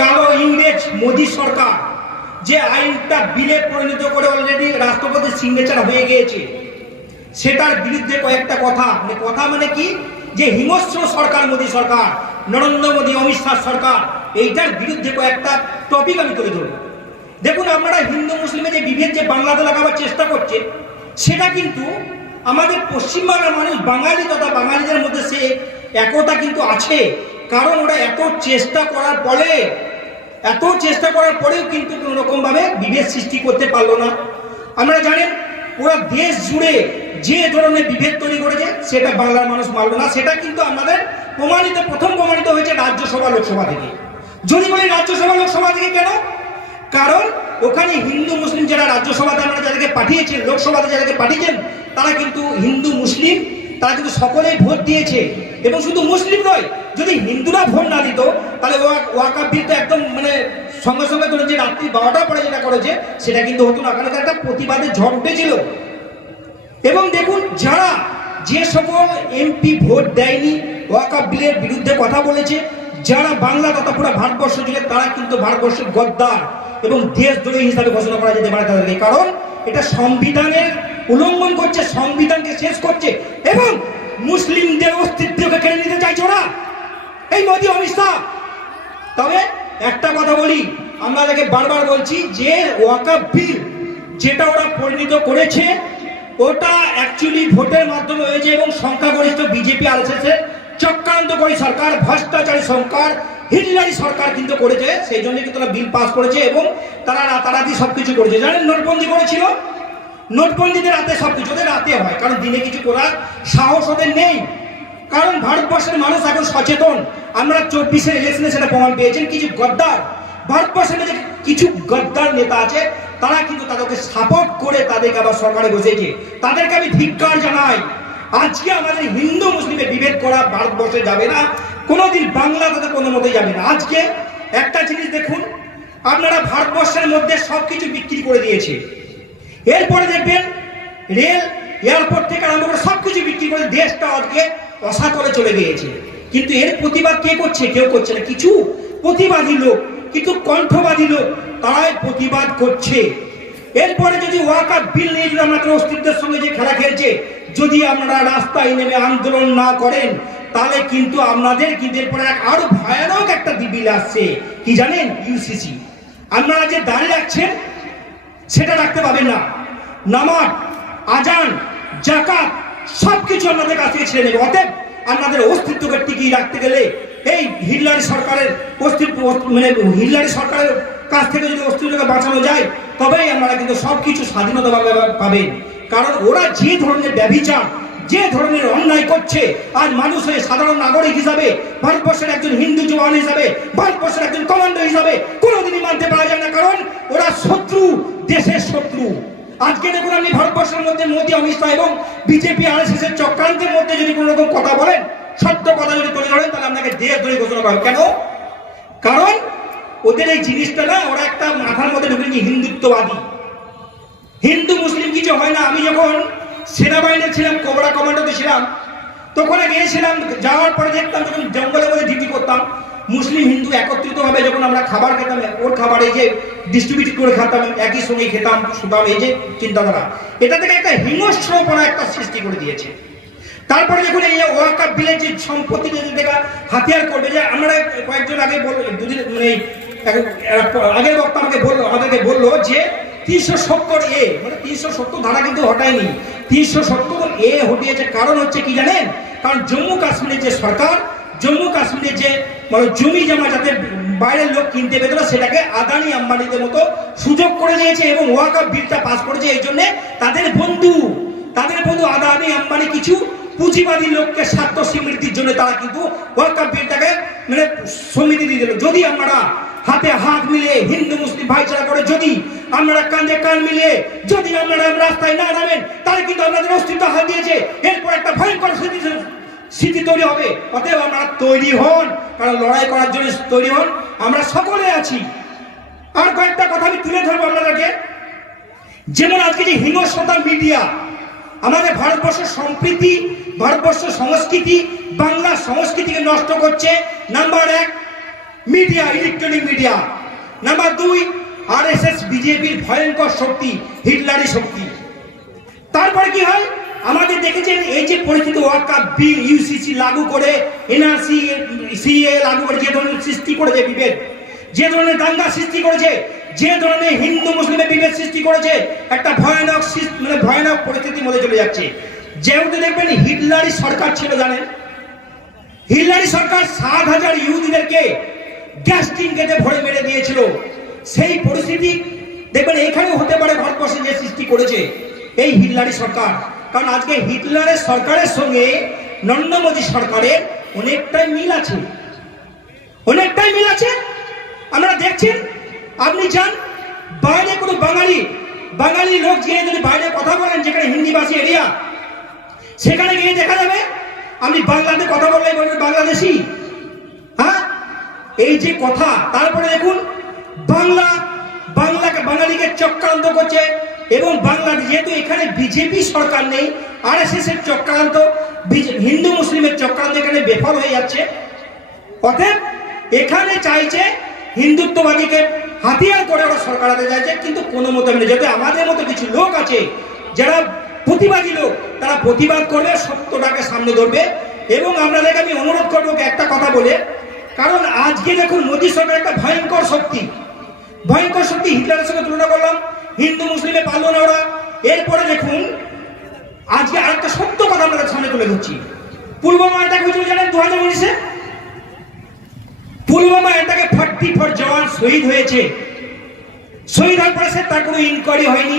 কালো ইংরেজ মোদী সরকার যে আইনটা বিলে পরিণত করে অলরেডি রাষ্ট্রপতির সিগনেচার হয়ে গিয়েছে, সেটার বিরুদ্ধে কয়েকটা কথা। মানে কথা মানে কি? যে হিংস্র সরকার মোদী সরকার, নরেন্দ্র মোদী, অমিত শাহ সরকার, এইটার বিরুদ্ধে কয়েকটা টপিক আমি তুলে ধরবো। দেখুন, আপনারা হিন্দু মুসলিমে যে বিভেদ যে বাংলাতে লাগাবার চেষ্টা করছে, সেটা কিন্তু আমাদের পশ্চিমবাংলার মানুষ, বাঙালি তথা বাঙালিদের মধ্যে সে একতা কিন্তু আছে। কারণ ওরা এত চেষ্টা করার পরে এত চেষ্টা করার পরেও কিন্তু কোনো রকমভাবে বিভেদ সৃষ্টি করতে পারল না। আমরা জানেন ওরা দেশ জুড়ে যে ধরনের বিভেদ তৈরি করেছে, সেটা বাংলার মানুষ মানল না। সেটা কিন্তু আমাদের প্রমাণিত, প্রথম প্রমাণিত হয়েছে রাজ্যসভা, লোকসভা থেকে। যদি বলি রাজ্যসভা, লোকসভা থেকে কেন? কারণ ওখানে হিন্দু, মুসলিম যারা রাজ্যসভাতে আমরা যাদেরকে পাঠিয়েছেন, লোকসভাতে যাদেরকে পাঠিয়েছেন, তারা কিন্তু হিন্দু, মুসলিম, তারা কিন্তু সকলেই ভোট দিয়েছে। এবং শুধু মুসলিম নয় যদি হিন্দুরা ভোট না দিত, তাহলে ওয়াকাব বিল তো একদম মানে সঙ্গে সঙ্গে ধরুন যে রাত্রি বারোটার পরে যেটা করেছে, সেটা কিন্তু হতো না, কারণ একটা প্রতিবাদের ঝড় উঠেছিল। এবং দেখুন, যারা যে সকল এমপি ভোট দেয়নি, ওয়াকাব বিলের বিরুদ্ধে কথা বলেছে, যারা বাংলা তথা পুরো ভারতবর্ষ জুড়ে, তারা কিন্তু ভারতবর্ষের গদ্দার। এবং দেশ দেশদ্রোহী হিসাবে ঘোষণা করা যেতে পারে তাদেরকে কারণ এটা সংবিধানের উল্লঙ্ঘন করছে, সংবিধানকে শেষ করছে, এবং মুসলিমদের অস্তিত্বকে কেড়ে নিতে চাইছে ওরা এই মোদী অমিত শাহ তবে একটা কথা বলি আমরা তাকে বারবার বলছি, যে ওয়াকাব বিল যেটা ওরা পরিণত করেছে, ওটা অ্যাকচুয়ালি ভোটের মাধ্যমে হয়েছে এবং সংখ্যাগরিষ্ঠ বিজেপি আর চক্রান্তকারী সরকার, ভ্রষ্টাচারী সরকার, হিটলারি সরকার কিন্তু করেছে, সেই জন্য কিন্তু তারা বিল পাস করেছে এবং তারা রাতারাতি সব কিছু করেছে। জানেন নোটবন্দি করেছিল? নোটবন্দিতে রাতে সবকিছু, ওদের রাতে হয়, কারণ দিনে কিছু করার সাহস ওদের নেই। কারণ ভারতবর্ষের মানুষ এখন সচেতন। আমরা চব্বিশের ইলেকশনে সেটা প্রমাণ পেয়েছেন কিছু গদ্দার। ভারতবর্ষের মধ্যে কিছু গদ্দার নেতা আছে, তারা কিন্তু তাদেরকে সাপোর্ট করে তাদেরকে আবার সরকারে বসেছে। তাদেরকে আমি ধিক্কার জানাই। আজকে আমাদের হিন্দু মুসলিমের বিভেদ করা ভারতবর্ষে যাবে না। কোনোদিন বাংলা তাদের কোনো মতেই যাবে না। আজকে একটা জিনিস দেখুন, আপনারা ভারতবর্ষের মধ্যে সব কিছু বিক্রি করে দিয়েছে। এরপরে দেখবেন, রেল এয়ারপোর্ট থেকে আরম্ভ করে সব কিছু বিক্রি করে দেশটা আজকে অসাতলে চলে গিয়েছে। কিন্তু এর প্রতিবাদ কে করছে? কেউ করছে না। কিছু প্রতিবাদী লোক কিন্তু কণ্ঠবাদী লোক তারাই প্রতিবাদ করছে। এরপরে যদি ওয়াকা বিল নিয়ে যদি আমাদের অস্তিত্বের সঙ্গে যে খেলা খেলছে, যদি আপনারা রাস্তায় নেমে আন্দোলন না করেন, তাহলে কিন্তু আপনাদের কিন্তু এরপরে আরও ভয়ানক একটা বিল আসছে। কি জানেন? ইউসিসি আপনারা যে দাঁড়িয়ে রাখছেন সেটা রাখতে পাবেন না। নামাজ, আজান জাকাত সবকিছু আপনাদের কাছ থেকে ছেড়ে নেবে অতএব আপনাদের অস্তিত্বকে টিকিয়ে রাখতে গেলে এই হিটলারি সরকারের অস্তিত্ব মানে হিটলারি সরকারের কাছ থেকে যদি অস্তিত্বকে বাঁচানো যায়, তবেই আপনারা কিন্তু সবকিছু স্বাধীনতা পাবেন কারণ ওরা যে ধরনের ব্যবিচার যে ধরনের অন্যায় করছে আজ মানুষ হয়ে সাধারণ নাগরিক হিসাবে, ভারতবর্ষের একজন হিন্দু জওয়ান হিসাবে, ভারতবর্ষের একজন কমান্ডো হিসাবে কোনোদিনই মানতে পারা যায় না। কারণ ওরা শত্রু, দেশের শত্রু। আজকে দেখুন আপনি ভারতবর্ষের মধ্যে মোদী, অমিত শাহ এবং বিজেপি আর এস এর চক্রান্তের মধ্যে যদি কোনো রকম কথা বলেন, সত্য কথা যদি তুলে ধরেন, তাহলে আপনাকে দেশ ধরে ঘোষণা করেন কেন? কারণ ওদের এই জিনিসটা না, ওরা একটা মাথার মধ্যে ঢুকে নিয়ে হিন্দুত্ববাদী। হিন্দু, মুসলিম কিছু হয় না। আমি যখন সেনাবাহিনী ছিলাম, কোবরা কমান্ডোতে ছিলাম, তখন গিয়েছিলাম, যাওয়ার পরে দেখতাম যখন জঙ্গলের মধ্যে ডিউটি করতাম মুসলিম হিন্দু একত্রিত ভাবে যখন আমরা খাবার খেতাম, ওর খাবার এই যে ডিস্ট্রিবিউট করে খেতাম, একই সঙ্গে খেতাম শুতাম এই যে চিন্তাধারা। এটা থেকে একটা হিংস্রপনা একটা সৃষ্টি করে দিয়েছে। তারপরে যখন এই ওয়াকা বিলের যে সম্পত্তি দেখা হাতিয়ার করবে, যে আমরা কয়েকজন আগে দুদিন মানে আগের বক্তা আমাকে বলল, আমাদেরকে বলল যে তিনশো সত্তর এ মানে তিনশো সত্তর ধারা কিন্তু হটায়নি। তিনশো সত্তর এ হটিয়েছে কারণ হচ্ছে কি জানেন? কারণ জম্মু কাশ্মীরের যে সরকার জম্মু কাশ্মীরের যে মানে জমি জমা যাতে বাইরের লোক কিনতে পেত না সেটাকে আদানি আম্বানিদের মতো সুযোগ করে দিয়েছে এবং ওয়াকাপ বিলটা পাস করেছে। এই জন্য তাদের বন্ধু তাদের বন্ধু আদানি আম্বানি কিছু পুঁজিবাদী লোককে স্বার্থ স্বীকৃতির জন্য তারা কিন্তু ওয়াকাপ বিলটাকে মানে সমিতি দিয়ে দিল। যদি আমরা হাতে হাত মিলে হিন্দু, মুসলিম ভাইচারা করে যদি আমরা কাঁধে কান মিলে যদি আপনারা রাস্তায় না নামেন, তাহলে কিন্তু আপনাদের অস্তিত্ব হাত দিয়েছে এরপর একটা ভয়ঙ্কর স্মৃতি তৈরি হবে। অতএব আপনারা তৈরি হন, কারণ লড়াই করার জন্য তৈরি হন। আমরা সকলে আছি। আর কয়েকটা কথা আমি তুলে ধরবো আপনাদেরকে। যেমন আজকে যে হিংস্রতা মিডিয়া, আমাদের ভারতবর্ষের সম্প্রীতি, ভারতবর্ষ সংস্কৃতি, বাংলা সংস্কৃতিকে নষ্ট করছে। নাম্বার এক, মিডিয়া ইলেকট্রনিক মিডিয়া। নাম্বার দুই আর এস এস বিজেপির ভয়ঙ্কর শক্তি, হিটলারি শক্তি। তারপরে কি হয়? আমাদের দেখেছেন এই যে পরিস্থিতি ওয়াকা বিল ইউসিসি লাগু করে, এনআরসি, সিএ লাগু করে, যে ধরনের সৃষ্টি করেছে বিভেদ, যে ধরনের দাঙ্গা সৃষ্টি করেছে, যে ধরনের হিন্দু মুসলিমের বিভেদ সৃষ্টি করেছে, একটা ভয়ানক মানে ভয়ানক পরিস্থিতির মধ্যে চলে যাচ্ছে। যেহেতু দেখবেন হিটলারি সরকার ছিল, জানেন? হিটলারি সরকার সাত হাজার ইহুদিদেরকে গ্যাস টিনকেতে ভরে মেরে দিয়েছিল। সেই পরিস্থিতি, দেখবেন এখানেও হতে পারে ভারতবর্ষে যে সৃষ্টি করেছে এই হিটলারি সরকার। কারণ আজকে হিটলারের সরকারের সঙ্গে নরেন্দ্র মোদী সরকারের অনেকটাই মিল আছে। অনেকটাই মিল আছে। আমরা দেখছেন? আপনি যান, বাইরে কোনো বাঙালি বাঙালি লোক গিয়ে যদি বাইরে কথা বলেন, যেখানে হিন্দিভাষী এরিয়া, সেখানে গিয়ে দেখা যাবে, আপনি বাংলাতে কথা বললে বলবেন বাংলাদেশি। হ্যাঁ? এই যে কথা, তারপরে দেখুন, বাংলা, বাংলাকে, বাঙালিকে চক্রান্ত করছে এবং বাংলার যেহেতু এখানে বিজেপি সরকার নেই আর এস এর চক্রান্ত হিন্দু মুসলিমের চক্রান্ত এখানে বেফল হয়ে যাচ্ছে। অতএব এখানে চাইছে হিন্দুত্ববাদীকে হাতিয়ার করে ওরা সরকার হাতে চাইছে, কিন্তু কোনো মতো নেই। যেহেতু আমাদের মতো কিছু লোক আছে, যারা প্রতিবাদী লোক, তারা প্রতিবাদ করবে, সত্যটাকে সামনে ধরবে। এবং আপনাদেরকে আমি অনুরোধ করব একটা কথা বলে, কারণ আজকে দেখুন মোদী সরকার একটা ভয়ঙ্কর শক্তি। ভয়ঙ্কর শক্তি হিটলারের সঙ্গে তুলনা করলাম হিন্দু মুসলিমে পারল না ওরা। এরপরে দেখুন, আজকে আরেকটা সত্য কথা আমাদের সামনে তুলে ধরছি। পুলওয়ামা অ্যাটাক হয়েছিল জানেন দু হাজার উনিশে? পুলওয়ামা এটাকে ফর্টি ফর জওয়ান শহীদ হয়েছে। শহীদ হওয়ার পরে সে তার কোনো ইনকোয়ারি হয়নি।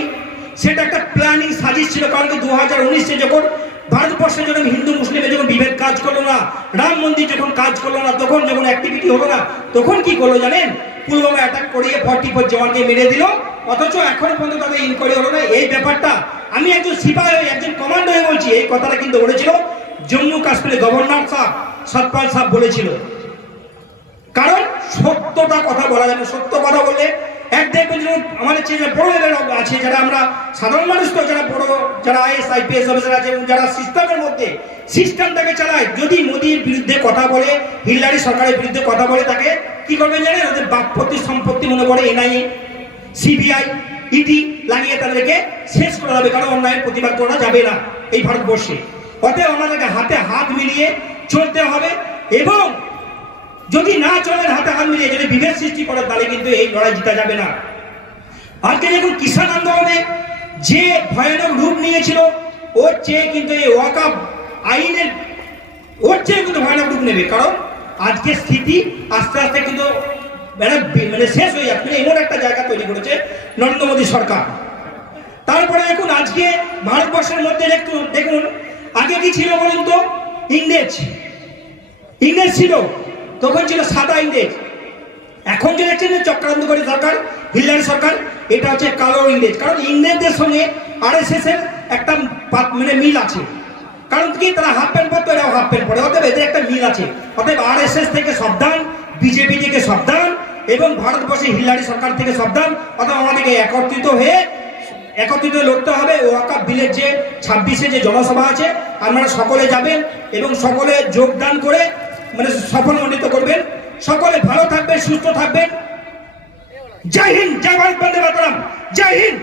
সেটা একটা প্ল্যানিং সাজিশ ছিল, কারণ দু হাজার উনিশে যখন ভারতবর্ষে যখন হিন্দু, মুসলিমে যখন বিভেদ কাজ করল না, রাম মন্দির যখন কাজ করল না, তখন যখন অ্যাক্টিভিটি হলো না, তখন কি করল জানেন? পুলওয়ামা অ্যাটাক করিয়ে ফর্টি ফোর জওয়ানকে মেরে দিল। অথচ এখনও পর্যন্ত তাদের ইনকোয়ারি হলো না। এই ব্যাপারটা আমি একজন সিপাহি হয়ে, একজন কমান্ডো হয়ে বলছি, এই কথাটা কিন্তু বলেছিল জম্মু কাশ্মীরের গভর্নর সাহেব, সতপাল সাহেব বলেছিল। কারণ সত্যটা কথা বলা যাবে সত্য কথা বললে আমাদের যে বড় লেভেল আছে, যারা আমরা সাধারণ মানুষ তো, যারা বড়, যারা আইএস অফিসার আছে এবং যারা সিস্টেমের মধ্যে, সিস্টেমটাকে চালায়। যদি মোদির বিরুদ্ধে কথা বলে হিল্লারি সরকারের বিরুদ্ধে কথা বলে তাকে, কি করবেন জানেন? ওদের বাপপত্তি সম্পত্তি মনে করে এনআইএ সিবিআই, ইডি লাগিয়ে তাদেরকে শেষ করা যাবে কারণ অন্যায়ের প্রতিবাদ করা যাবে না এই ভারতবর্ষে। অতএব আমাদেরকে হাতে হাত মিলিয়ে চলতে হবে এবং যদি না চলেন হাতে হাত মিলিয়ে যদি বিভেদ সৃষ্টি করেন তাহলে কিন্তু এই লড়াই জিতা যাবে না। আজকে দেখুন কিষাণ আন্দোলনে যে ভয়ানক রূপ নিয়েছিল, ওর চেয়ে কিন্তু এই ওয়াকাপ আইনের, ওর চেয়ে কিন্তু ভয়ানক রূপ নেবে। কারণ আজকে স্থিতি আস্তে আস্তে কিন্তু মানে শেষ হয়ে যাচ্ছে মানে এমন একটা জায়গা তৈরি করেছে নরেন্দ্র মোদী সরকার। তারপরে দেখুন আজকে ভারতবর্ষের মধ্যে দেখুন, আগে কি ছিল বলুন তো? ইংরেজ। ইংরেজ ছিল। তখন ছিল সাদা ইংরেজ। এখন যে দেখছেন যে চক্রান্ত করে সরকার হিল্লারি সরকার, এটা হচ্ছে কালো ইংরেজ। কারণ ইংরেজদের সঙ্গে আরএসএস এর একটা মানে মিল আছে। কারণ কি, তারা হাফ প্যান্ট পরতো, এরাও হাফ প্যান্ট পরে। অতএব এদের একটা মিল আছে। অতএব আরএসএস থেকে সাবধান বিজেপি থেকে সাবধান, এবং ভারতবর্ষে হিল্লারি সরকার থেকে সাবধান। অতএব আমাদেরকে একত্রিত হয়ে, একত্রিত লড়তে হবে। ওয়াকাপ বিলের যে ছাব্বিশে যে জনসভা আছে, আপনারা সকলে যাবেন, এবং সকলে যোগদান করে মানে সফল সফলমণ্ডিত করবেন। সকলে ভালো থাকবেন, সুস্থ থাকবেন। জয় হিন্দ, জয় ভারত বন্দে মাতারাম। জয় হিন্দ।